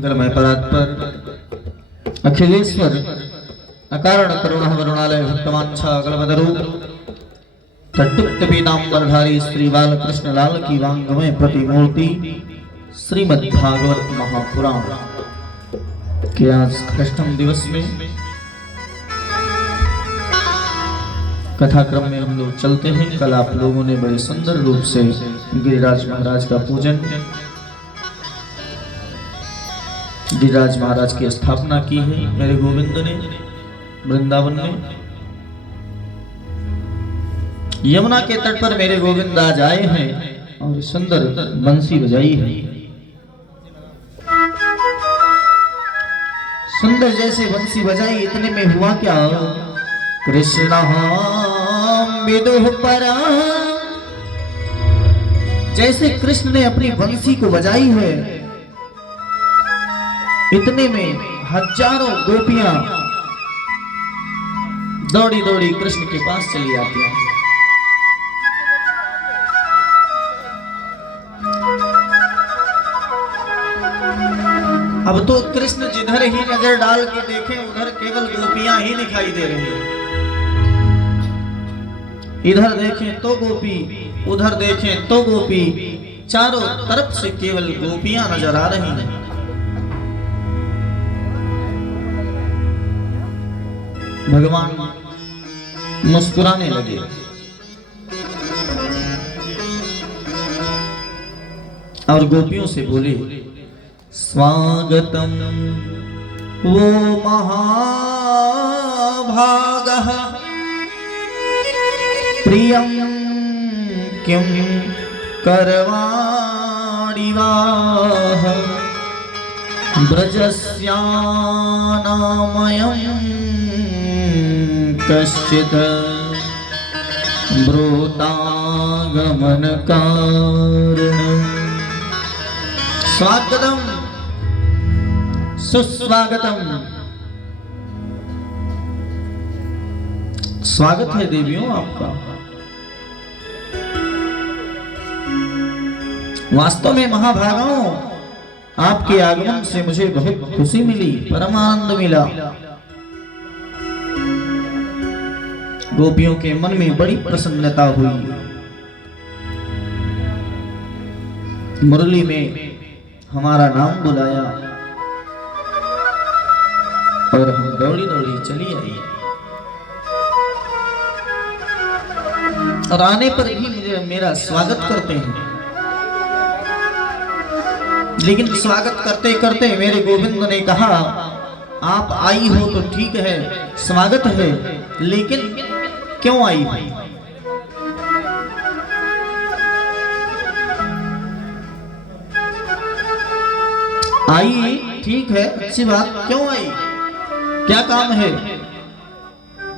मंगलमय परात्पर अखिलेश्वर अकारण करुणा वरुणालय भक्तवांछा कल्पतरु तट्टुक्त पीतांबरधारी श्री बालकृष्ण लाल की वांगमय प्रतिमूर्ति श्रीमद् भागवत महापुराण के आज अष्टम दिवस में कथाक्रम में हम लोग चलते हैं। कल आप लोगों ने बड़े सुंदर रूप से गिरिराज महाराज का पूजन, गिरिराज महाराज की स्थापना की है मेरे गोविंद ने वृंदावन में। यमुना के तट पर मेरे गोविंद आज आए हैं और सुंदर बंसी बजाई है। सुंदर जैसे बंसी बजाई, इतने में हुआ क्या, कृष्ण विदुः परा, जैसे कृष्ण ने अपनी बंसी को बजाई है, इतने में हजारों गोपियां दौड़ी दौड़ी कृष्ण के पास चली आती हैं। अब तो कृष्ण जिधर ही नजर डाल के देखें उधर केवल गोपियां ही दिखाई दे रही हैं। इधर देखें तो गोपी, उधर देखें तो गोपी, चारों तरफ से केवल गोपियां नजर आ रही हैं। भगवान मुस्कुराने लगे। और गोपियों से बोले, स्वागतम वो महाभागः प्रियं किं करवाणि वाह ब्रजस्यानामयं कश्चित् ब्रूतागमन कारणम्। स्वागतम सुस्वागतम, स्वागत है देवियों आपका। वास्तव में महाभागाओं, आपके आगमन से मुझे बहुत खुशी मिली, परम आनंद मिला। गोपियों के मन में बड़ी प्रसन्नता हुई। मुरली में हमारा नाम बुलाया और हम दौड़ी दौड़ी चली आई। और आने पर भी मेरा स्वागत करते हैं। लेकिन स्वागत करते करते मेरे गोविंद ने कहा, आप आई हो तो ठीक है, स्वागत है, लेकिन क्यों आई हो? आई ठीक है, अच्छी बात, क्यों आई, क्या काम है,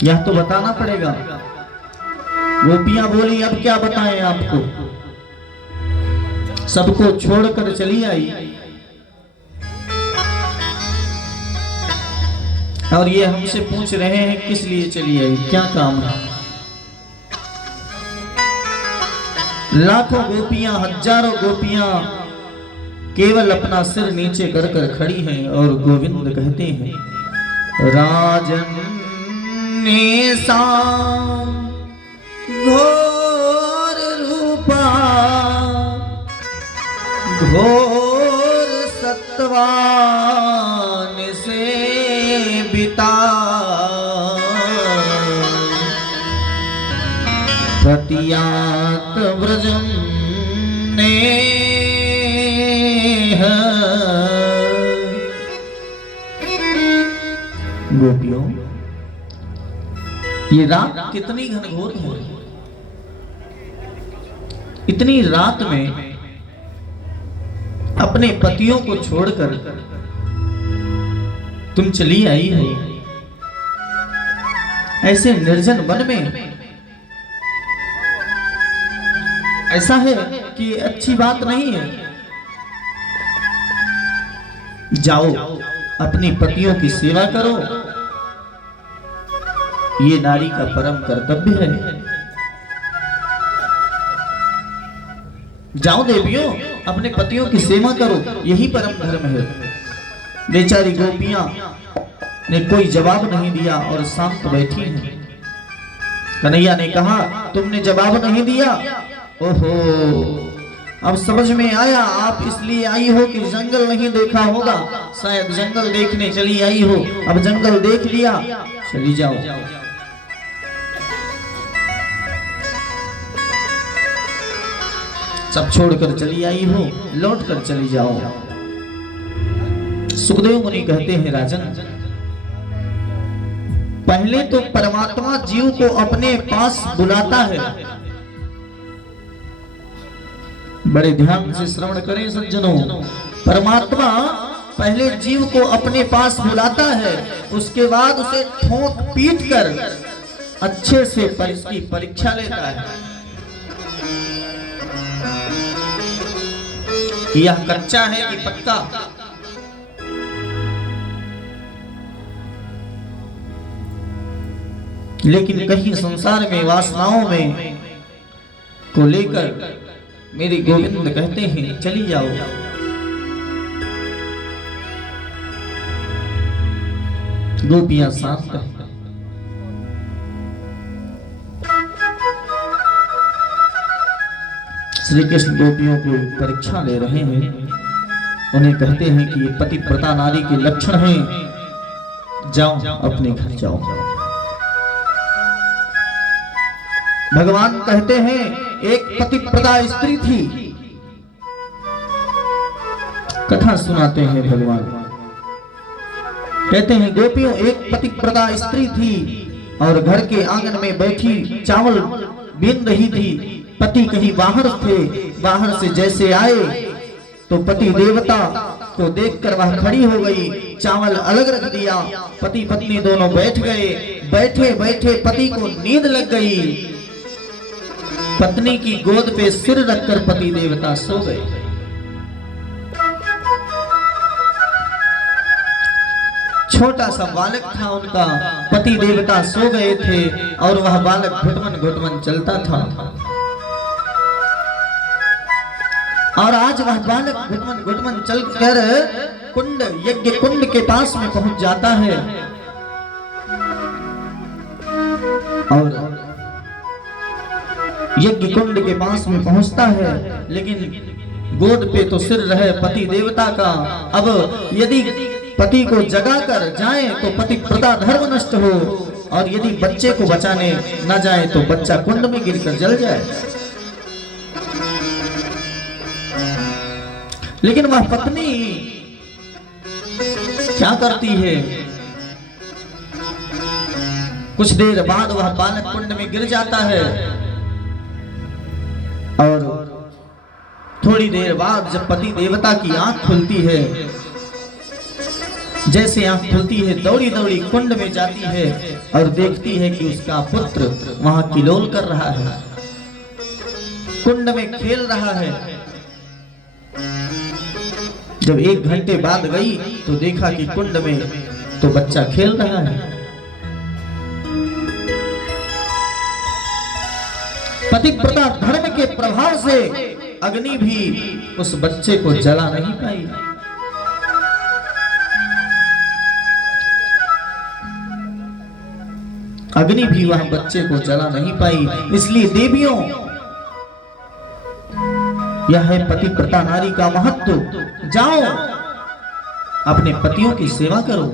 यह तो बताना पड़ेगा। गोपियां बोली, अब क्या बताएं आपको, सबको छोड़कर चली आई। और ये हमसे पूछ रहे हैं किस लिए चली आई, क्या काम है। लाखों गोपियां, हजारों गोपियां केवल अपना सिर नीचे कर कर खड़ी हैं और गोविंद कहते हैं, राजन ने साम घोर रूपा घोर सत्वान से बिता प्रतियात व्रजम ने गोपियों, ये रात कितनी घनघोर है। इतनी रात में अपने पतियों को छोड़कर तुम चली आई हो ऐसे निर्जन वन में। ऐसा है कि अच्छी बात नहीं है। जाओ अपने पतियों की सेवा करो, ये नारी का परम कर्तव्य है। जाओ देवियों, अपने पतियों की सेवा करो, यही परम धर्म है। बेचारी गोपियां ने कोई जवाब नहीं दिया और शांत बैठी हैं। कन्हैया ने कहा, तुमने जवाब नहीं दिया? ओहो, अब समझ में आया, आप इसलिए आई हो कि जंगल नहीं देखा होगा, शायद जंगल देखने चली आई हो। अब जंगल देख लिया, चली जाओ। सब छोड़कर चली आई हो, लौट कर चली जाओ। सुखदेव मुनि कहते हैं, राजन, पहले तो परमात्मा जीव को अपने पास बुलाता है। बड़े ध्यान से श्रवण करें सज्जनों। परमात्मा पहले जीव को अपने पास बुलाता है, उसके बाद उसे ठोक पीट कर अच्छे से इसकी परीक्षा लेता है कि यह कच्चा है कि पक्का। लेकिन कहीं संसार में वासनाओं में को लेकर मेरे गोविंद कहते हैं, चली जाओ। गोपियां शांत हैं। श्री कृष्ण गोपियों को परीक्षा ले रहे हैं। उन्हें कहते हैं कि ये पतिव्रता नारी के लक्षण हैं, जाओ अपने घर जाओ। भगवान कहते हैं, एक पतिव्रता स्त्री थी। कथा सुनाते हैं भगवान, कहते हैं, गोपियों, एक पतिव्रता स्त्री थी और घर के आंगन में बैठी चावल बीन रही थी। पति कहीं बाहर थे, बाहर से जैसे आए तो पति देवता को देखकर वह खड़ी हो गई, चावल अलग रख दिया। पति पत्नी दोनों बैठ गए। बैठे बैठे पति को नींद लग गई। पत्नी की गोद पे सिर रखकर पति देवता सो गए। छोटा सा बालक था उनका, पति देवता सो गए थे और वह बालक घुटमन घुटमन चलता था। और आज वह बालक घुटमन घुटमन चलकर कुंड, यज्ञ कुंड के पास में पहुंच जाता है और यज्ञ कुंड के पास में पहुंचता है, लेकिन गोद पे तो सिर रहे पति देवता का। अब यदि पति को जगा कर जाए तो पतिव्रता धर्म नष्ट हो, और यदि बच्चे को बचाने न जाए तो बच्चा कुंड में गिरकर जल जाए। लेकिन वह पत्नी क्या करती है? कुछ देर बाद वह बालक कुंड में गिर जाता है और थोड़ी देर बाद जब पति देवता की आंख खुलती है, जैसे आंख खुलती है, दौड़ी दौड़ी कुंड में जाती है और देखती है कि उसका पुत्र वहां किलोल कर रहा है, कुंड में खेल रहा है। जब 1 घंटे बाद गई तो देखा कि कुंड में तो बच्चा खेल रहा है। पतिव्रता धर्म के प्रभाव से अग्नि भी उस बच्चे को जला नहीं पाई। अग्नि भी वह बच्चे को जला नहीं पाई। इसलिए देवियों, यह है पतिव्रता नारी का महत्व। जाओ अपने पतियों की सेवा करो।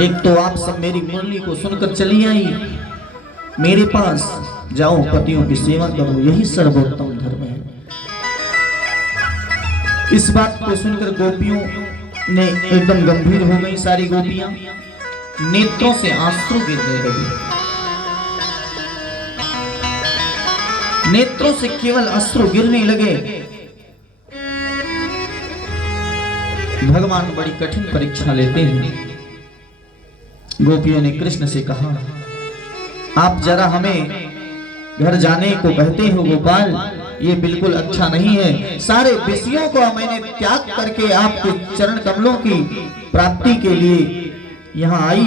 एक तो आप सब मेरी मुरली को सुनकर चली आई, मेरे पास जाओ पतियों की सेवा करो, यही सर्वोत्तम धर्म है। इस बात को सुनकर गोपियों ने एकदम गंभीर हो गई। सारी गोपियां नेत्रों से आंसू गिरने लगे। नेत्रों से केवल अश्रु गिरने लगे। भगवान बड़ी कठिन परीक्षा लेते हैं। गोपियों ने कृष्ण से कहा, आप जरा हमें घर जाने को कहते हो गोपाल, ये बिल्कुल अच्छा नहीं है। सारे विषयों को मैंने त्याग करके आपके चरण कमलों की प्राप्ति के लिए यहाँ आई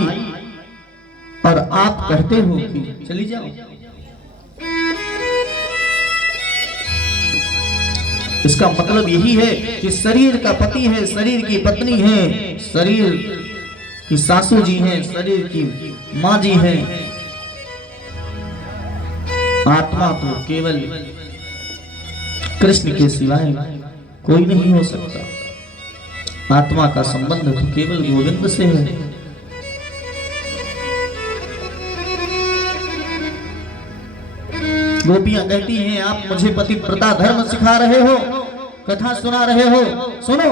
और आप कहते हो कि चली जाओ। इसका मतलब यही है कि शरीर का पति है, शरीर की पत्नी है, शरीर की सासू जी हैं, शरीर की माँ जी हैं। आत्मा तो केवल कृष्ण के सिवाय कोई नहीं हो सकता। आत्मा का संबंध तो केवल गोविंद से है। गोपियां कहती हैं, आप मुझे पतिव्रता धर्म सिखा रहे हो, कथा सुना रहे हो। सुनो,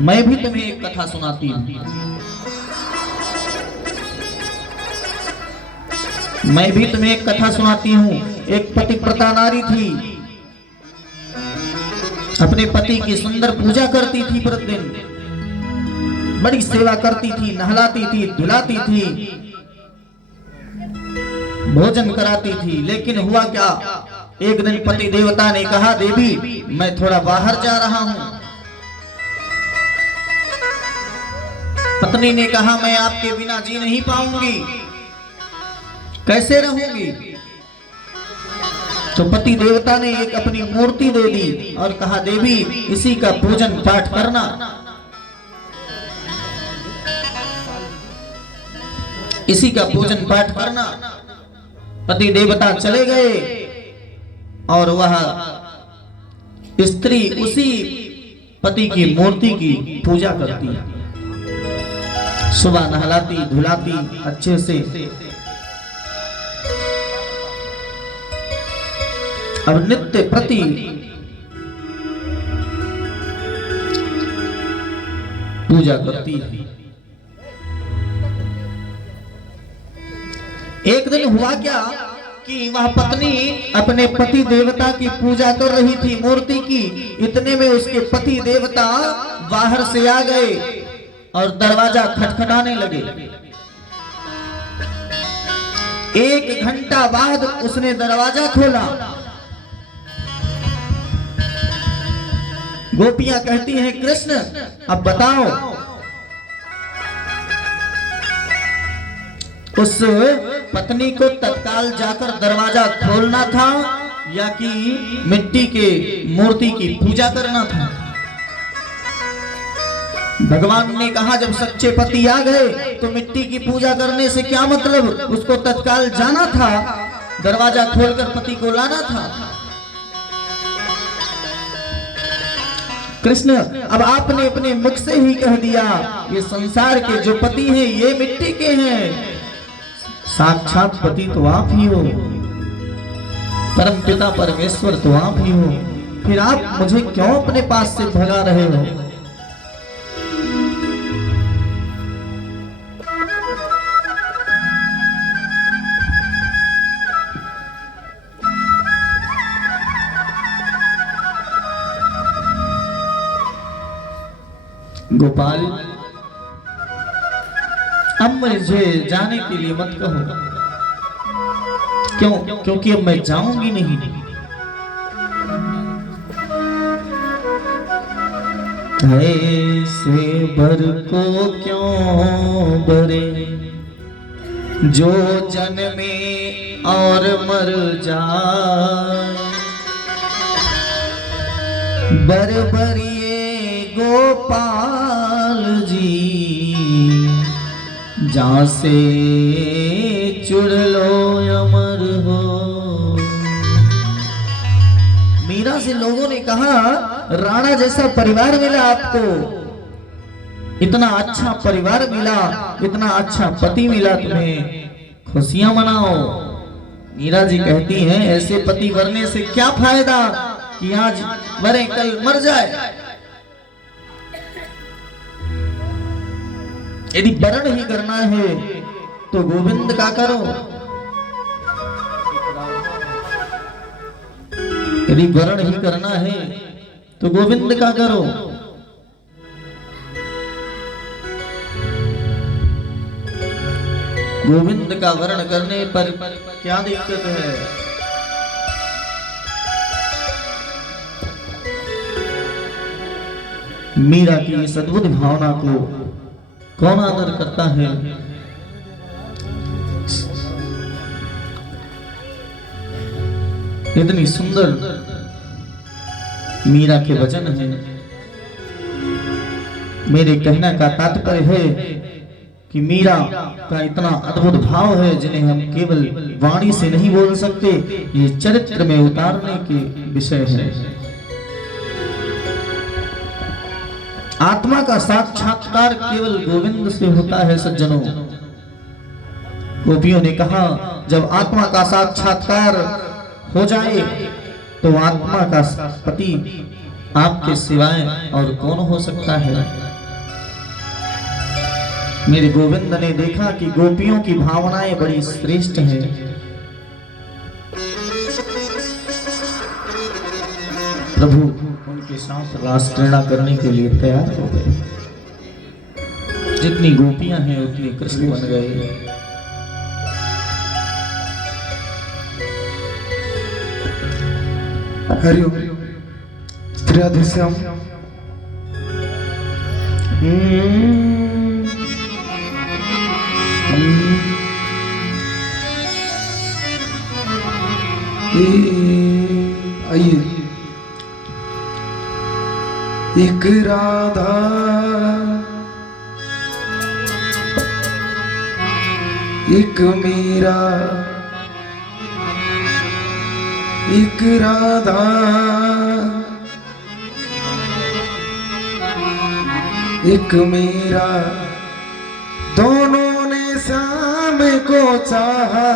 मैं भी तुम्हें एक कथा सुनाती हूं। मैं भी तुम्हें एक कथा सुनाती हूं। एक पतिव्रता नारी थी, अपने पति की सुंदर पूजा करती थी, प्रतिदिन बड़ी सेवा करती थी, नहलाती थी, धुलाती थी, भोजन कराती थी। लेकिन हुआ क्या, एक दिन पति देवता ने कहा, देवी मैं थोड़ा बाहर जा रहा हूं। पत्नी ने कहा, मैं आपके बिना जी नहीं पाऊंगी, कैसे रहूंगी। तो पति देवता ने एक अपनी मूर्ति दे दी और कहा, देवी इसी का पूजन पाठ करना। इसी का पूजन पाठ करना। पति देवता चले गए और वह स्त्री उसी पति की मूर्ति की पूजा करती, सुबह नहलाती धुलाती अच्छे से। अब नित्य प्रति पूजा करती है। एक दिन हुआ क्या कि वह पत्नी अपने पति देवता की पूजा कर रही थी मूर्ति की। इतने में उसके पति देवता बाहर से आ गए और दरवाजा खटखटाने लगे। 1 घंटा बाद उसने दरवाजा खोला। गोपियां कहती हैं, कृष्ण अब बताओ, उस पत्नी को तत्काल जाकर दरवाजा खोलना था या कि मिट्टी के मूर्ति की पूजा करना था। भगवान ने कहा, जब सच्चे पति आ गए तो मिट्टी की पूजा करने से क्या मतलब, उसको तत्काल जाना था, दरवाजा खोलकर पति को लाना था। कृष्ण अब आपने अपने मुख से ही कह दिया, ये संसार के जो पति हैं ये मिट्टी के हैं, साक्षात पति तो आप ही हो, परम पिता परमेश्वर तो आप ही हो, फिर आप मुझे क्यों अपने पास से भगा रहे हो। गोपाल अब मुझे जाने के लिए मत कहो। क्यों? क्योंकि अब मैं जाऊंगी नहीं। ऐसे बर को क्यों बरे, जो जन्मे और मर जाए। बरबरिए गोपाल जी, जहाँ से चुड़ लो अमर हो। मीरा से लोगों ने कहा, राणा जैसा परिवार मिला आपको, इतना अच्छा परिवार मिला, इतना अच्छा पति मिला, तुम्हें खुशियां मनाओ। मीरा जी कहती हैं, ऐसे पति वरने से क्या फायदा कि आज मरे कल मर जाए। यदि वरण ही करना है तो गोविंद का करो, यदि वरण ही करना है तो गोविंद का करो। गोविंद का वर्ण करने पर क्या दिक्कत है। मीरा की इस अद्भुत भावना को कौन आदर करता है। इतनी सुंदर मीरा के वचन है। मेरे कहने का तात्पर्य है कि मीरा का इतना अद्भुत भाव है जिन्हें हम केवल वाणी से नहीं बोल सकते, ये चरित्र में उतारने के विषय है। आत्मा का साक्षात्कार केवल गोविंद से होता है सज्जनों। गोपियों ने कहा जब आत्मा का साक्षात्कार हो जाए तो आत्मा का पति आपके सिवाय और कौन हो सकता है। मेरे गोविंद ने देखा कि गोपियों की भावनाएं बड़ी श्रेष्ठ हैं। प्रभु उनके साथ रास क्रीड़ा करने के लिए तैयार हो गए। जितनी गोपियां हैं उतने कृष्ण बन गए। हरिओम राधेश्याम। आइए। एक राधा एक मीरा, एक राधा एक मीरा, दोनों ने श्याम को चाहा।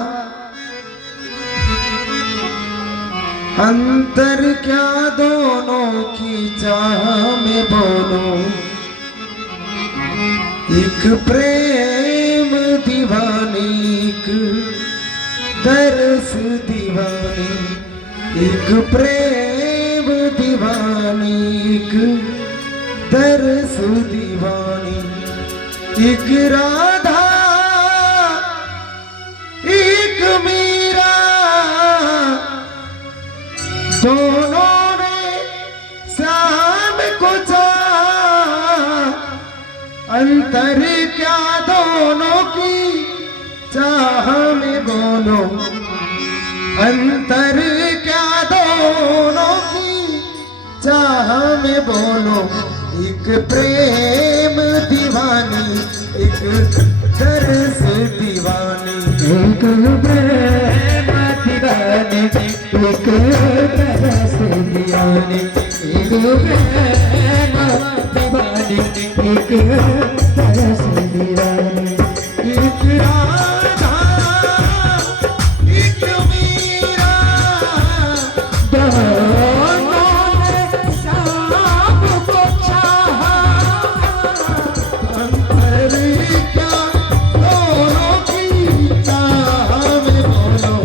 अंतर क्या दोनों की चाह में बोलो। एक प्रेम दीवानी, एक दरस दीवानी। एक प्रेम दीवानी, एक दरस दीवानी। एक राधा एक मीरा, दोनों ने श्याम को चाहा। अंतर क्या दोनों की चाह में बोलो। अंतर क्या दोनों की चाह में बोलो। एक प्रेम दीवानी, एक दरस दीवानी। एक प्रेम दीवानी, एक दरस दीवानी। एक प्रेम दीवानी, एक दरस दीवानी। एक राधा एक मीरा, दोनों ने श्याम को चाहा। अंतर क्या दोनों की चाह में बोलो।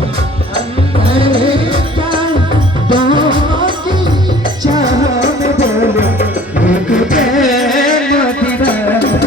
अंतर क्या दोनों की चाह में बोलो। एक प्रेम दीवानी,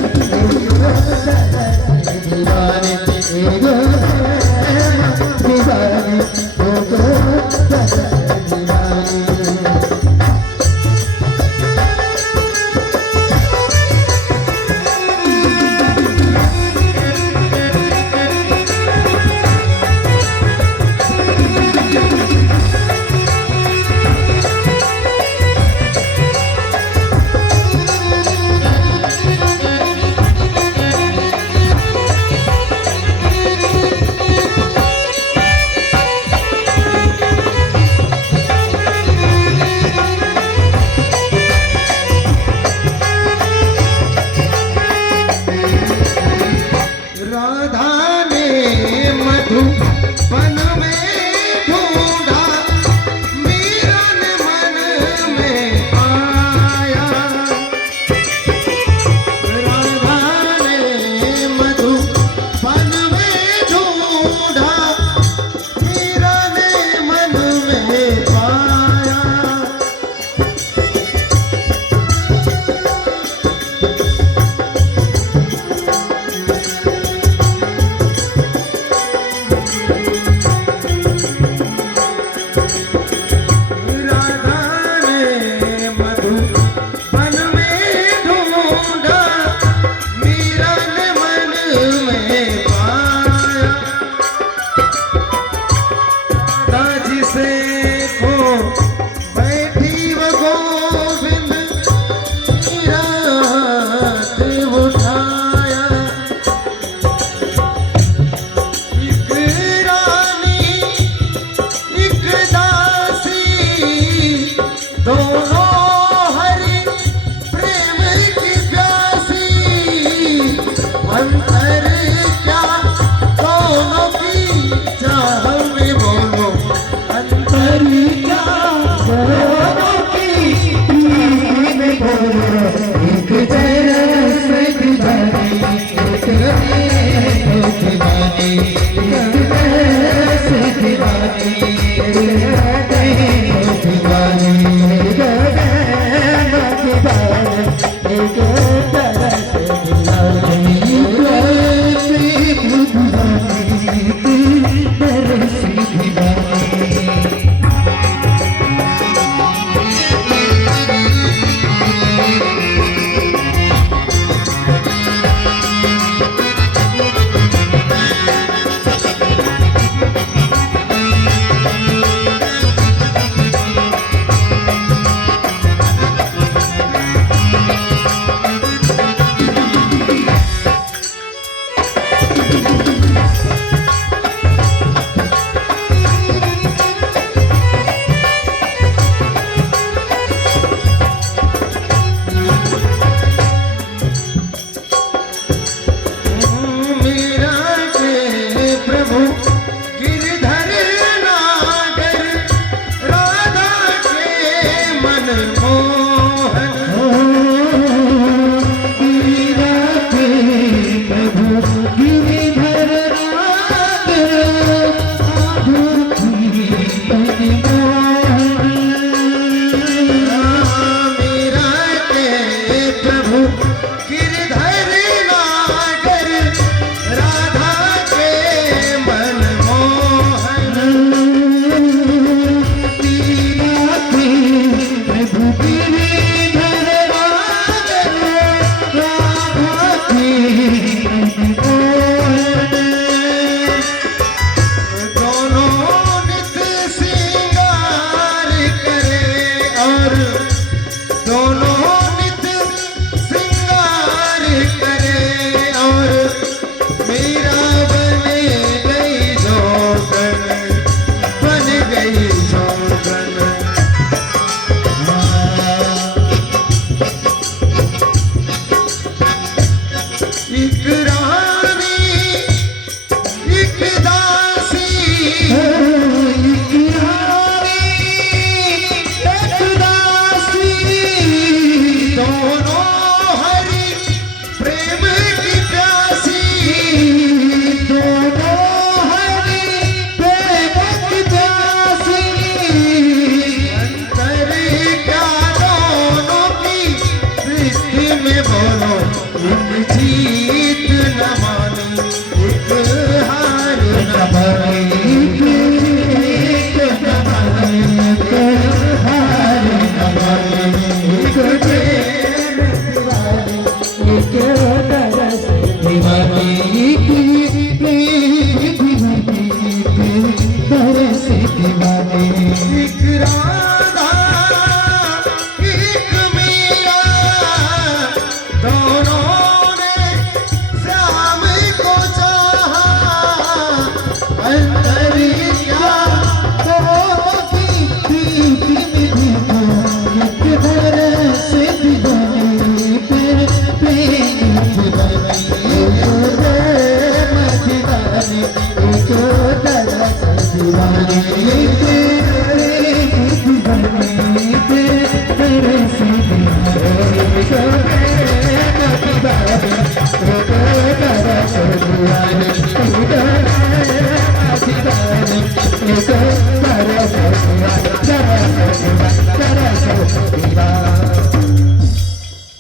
मोर